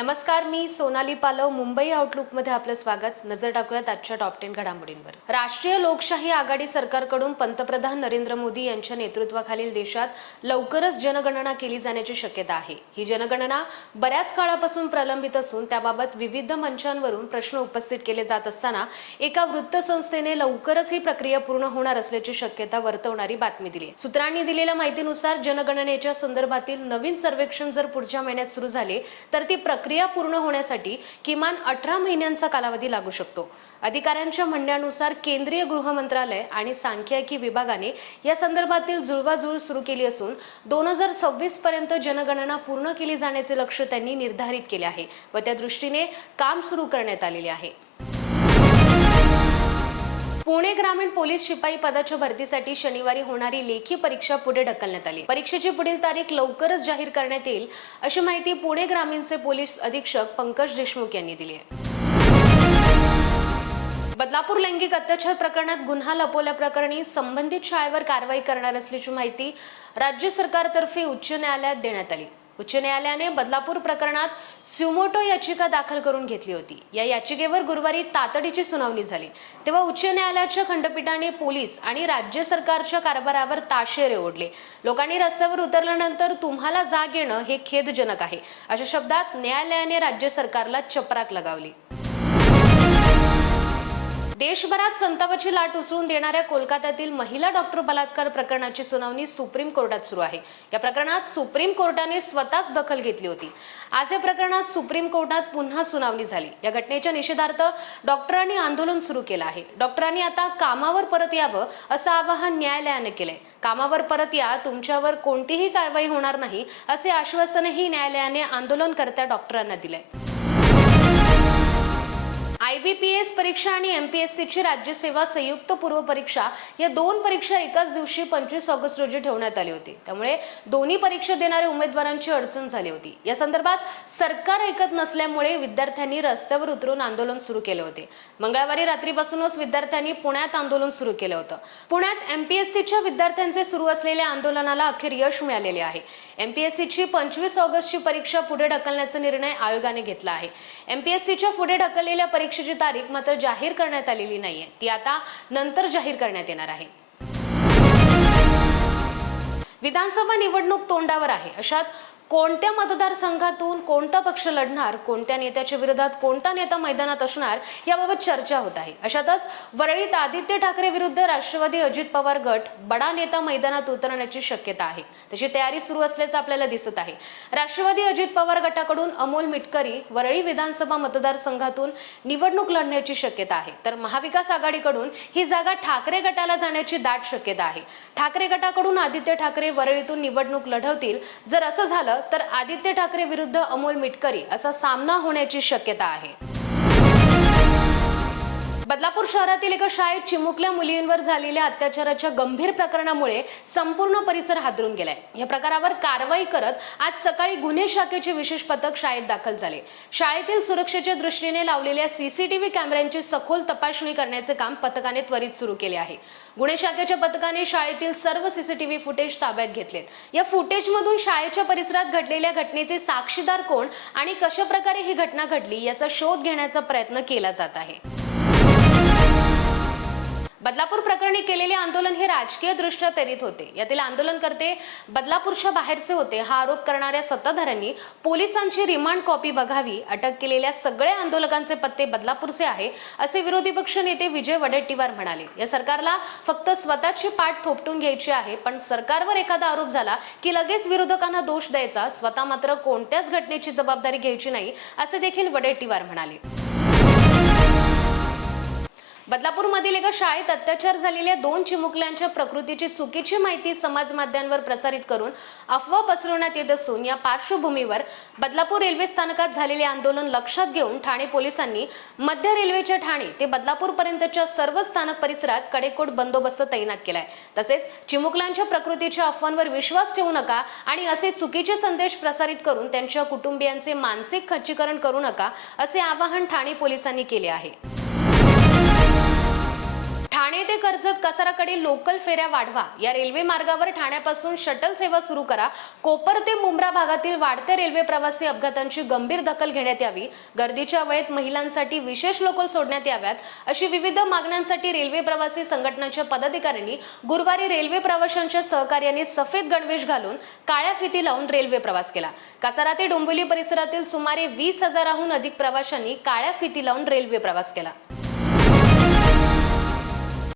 नमस्कार मी सोनाली पालव मुंबई आउटलुकमध्ये आपलं स्वागत. नजर टाकूयात आजच्या टॉप टेन घडामोडींवर. राष्ट्रीय लोकशाही आघाडी सरकारकडून पंतप्रधान नरेंद्र मोदी यांच्या नेतृत्वाखालील देशात लवकरच जनगणना केली जाण्याची शक्यता आहे. ही जनगणना बऱ्याच काळापासून प्रलंबित असून त्याबाबत विविध मंचांवरून प्रश्न उपस्थित केले जात असताना एका वृत्तसंस्थेने लवकरच ही प्रक्रिया पूर्ण होणार असल्याची शक्यता वर्तवणारी बातमी दिली सूत्रांनी दिलेल्या माहितीनुसार जनगणनेच्या संदर्भातील नवीन सर्वेक्षण जर पुढच्या महिन्यात सुरू झाले तर ती प्रक्रिया पूर्ण होण्यासाठी किमान अठरा महिन्यांचा कालावधी लागू शकतो. अधिकाऱ्यांच्या म्हणण्यानुसार केंद्रीय गृह मंत्रालय आणि सांख्यिकी विभागाने या संदर्भातील जुळवाजुळव सुरू केली असून दोन हजार सव्वीस पर्यंत जनगणना पूर्ण केली जाण्याचे लक्ष त्यांनी निर्धारित केले आहे व त्या दृष्टीने काम सुरू करण्यात आलेले आहे. पुणे ग्रामीण पोलीस शिपाई पदाच्या भरतीसाठी शनिवारी होणारी लेखी परीक्षा पुढे ढकलण्यात आली. परीक्षेची पुढील तारीख लवकरच जाहीर करण्यात येईल अशी माहिती पुणे ग्रामीणचे पोलीस अधीक्षक पंकज देशमुख यांनी दिली आहे. बदलापूर लैंगिक अत्याचार प्रकरणात गुन्हा लपवल्याप्रकरणी संबंधित शाळेवर कारवाई करणार असल्याची माहिती राज्य सरकारतर्फे उच्च न्यायालयात देण्यात आली. उच्च न्यायालयाने बदलापूर प्रकरणात स्युमोटो याचिका दाखल करून घेतली होती. या याचिकेवर गुरुवारी तातडीची सुनावणी झाली. तेव्हा उच्च न्यायालयाच्या खंडपीठाने पोलीस आणि राज्य सरकारच्या कारभारावर ताशेरे ओढले. लोकांनी रस्त्यावर उतरल्यानंतर तुम्हाला जाग येणं हे खेदजनक आहे. अशा शब्दात न्यायालयाने राज्य सरकारला चपराक लगावली. देशभरात संतापाची लाट उसळून देणाऱ्या कोलकात्यातील महिला डॉक्टर बलात्कार प्रकरणाची सुनावणी सुप्रीम कोर्टात सुरू आहे. या प्रकरणात सुप्रीम कोर्टाने स्वतःच दखल घेतली होती. आज या प्रकरणात सुप्रीम कोर्टात पुन्हा सुनावणी झाली. या घटनेच्या निषेधार्थ डॉक्टरांनी आंदोलन सुरू केलं आहे. डॉक्टरांनी आता कामावर परत यावं असं आवाहन न्यायालयाने केलंय. कामावर परत या तुमच्यावर कोणतीही कारवाई होणार नाही असे आश्वासनही न्यायालयाने आंदोलनकर्त्या डॉक्टरांना दिलंय. आयबीपीएस परीक्षा आणि एमपीएससीची राज्यसेवा संयुक्त पूर्व परीक्षा या दोन परीक्षा एकाच दिवशी पंचवीस ऑगस्ट रोजी ठेवण्यात आली होती. त्यामुळे दोन्ही परीक्षा देणाऱ्या उमेदवारांची अडचण झाली होती. या संदर्भात सरकार ऐकत नसल्यामुळे विद्यार्थ्यांनी रस्त्यावर उतरून आंदोलन सुरू केले होते. मंगळवारी रात्रीपासूनच विद्यार्थ्यांनी पुण्यात आंदोलन सुरू केलं होतं. पुण्यात एमपीएससीच्या विद्यार्थ्यांचे सुरू असलेल्या आंदोलनाला अखेर यश मिळालेले आहे. एमपीएससीची पंचवीस ऑगस्टची परीक्षा पुढे ढकलण्याचा निर्णय आयोगाने घेतला आहे. एमपीएससीच्या पुढे ढकललेल्या परीक्षेची तारीख मात्र जाहीर करण्यात आलेली नाहीये ती आता नंतर जाहीर करण्यात येणार आहे. विधानसभा निवडणूक तोंडावर आहे अशात कोणत्या मतदारसंघातून कोणता पक्ष लढणार कोणत्या नेत्याच्या विरोधात कोणता नेता मैदानात असणार याबाबत चर्चा होत आहे. अशातच वरळीत आदित्य ठाकरे विरुद्ध राष्ट्रवादी अजित पवार गट बडा नेता मैदानात उतरण्याची शक्यता आहे. तशी तयारी सुरू असल्याचं आपल्याला दिसत आहे. राष्ट्रवादी अजित पवार गटाकडून अमोल मिटकरी वरळी विधानसभा मतदारसंघातून निवडणूक लढण्याची शक्यता आहे. तर महाविकास आघाडीकडून ही जागा ठाकरे गटाला जाण्याची दाट शक्यता आहे. ठाकरे गटाकडून आदित्य ठाकरे वरळीतून निवडणूक लढवतील. जर असं झालं तर आदित्य ठाकरे विरुद्ध अमोल मिटकरी असा सामना होण्याची शक्यता आहे. बदलापूर शहरातील एका शाळेत चिमुकल्या मुलींवर झालेल्या अत्याचाराच्या गंभीर प्रकरणामुळे संपूर्ण परिसर हादरून गेलाय. या प्रकारावर कारवाई करत आज सकाळी गुन्हे शाखेचे विशेष पथक शाळेत दाखल झाले. शाळेतील सुरक्षेच्या दृष्टीने लावलेल्या सीसीटीव्ही कॅमेऱ्यांची सखोल तपासणी करण्याचे काम पथकाने त्वरित सुरू केले आहे. गुन्हे शाखेच्या पथकाने शाळेतील सर्व सीसीटीव्ही फुटेज ताब्यात घेतलेत. या फुटेजमधून शाळेच्या परिसरात घडलेल्या घटनेचे साक्षीदार कोण आणि कशा प्रकारे ही घटना घडली याचा शोध घेण्याचा प्रयत्न केला जात आहे. बदलापूर प्रकरणी केलेले आंदोलन हे राजकीय दृष्ट्या प्रेरित होते. यातील आंदोलनकर्ते बदलापूरच्या बाहेरचे होते. हा आरोप करणाऱ्या सत्ताधाऱ्यांनी पोलिसांची रिमांड कॉपी बघावी अटक केलेल्या सगळ्या आंदोलकांचे पत्ते बदलापूरचे आहे असे विरोधी पक्ष नेते विजय वडेट्टीवार म्हणाले. या सरकारला फक्त स्वतःची पाठ थोपटून घ्यायची आहे पण सरकारवर एखादा आरोप झाला की लगेच विरोधकांना दोष द्यायचा स्वतः मात्र कोणत्याच घटनेची जबाबदारी घ्यायची नाही असे देखील वडेट्टीवार म्हणाले. बदलापूरमधील एका शाळेत अत्याचार झालेल्या दोन चिमुकल्यांच्या प्रकृतीची चुकीची माहिती समाज माध्यमांवर प्रसारित करून अफवा पसरवण्यात येत असून या पार्श्वभूमीवर बदलापूर रेल्वे स्थानकात झालेले आंदोलन लक्षात घेऊन ठाणे पोलिसांनी मध्य रेल्वेच्या ठाणे ते बदलापूर पर्यंतच्या सर्व स्थानक परिसरात कडेकोट बंदोबस्त तैनात केलाय. तसेच चिमुकल्यांच्या प्रकृतीच्या अफवांवर विश्वास ठेवू नका आणि असे चुकीचे संदेश प्रसारित करून त्यांच्या कुटुंबियांचे मानसिक खच्चीकरण करू नका असे आवाहन ठाणे पोलिसांनी केले आहे. ते कर्जत कसाराकडे लोकल फेऱ्या वाढवा. या रेल्वे मार्गावर ठाण्यापासून शटल सेवा सुरू करा. कोपर ते मुंब्रा भागातील वाढत्या रेल्वे प्रवासी अपघातांची गंभीर दखल घेण्यात यावी. गर्दीच्या वेळेत महिलांसाठी विशेष लोकल सोडण्यात याव्यात. अशी विविध मागण्यांसाठी रेल्वे प्रवासी संघटनांच्या पदाधिकाऱ्यांनी गुरुवारी रेल्वे प्रवाशांच्या सहकार्याने सफेद गणवेश घालून काळ्या फिती लावून रेल्वे प्रवास केला. कसारा ते डोंबिवली परिसरातील सुमारे वीस हजाराहून अधिक प्रवाशांनी काळ्या फिती लावून रेल्वे प्रवास केला.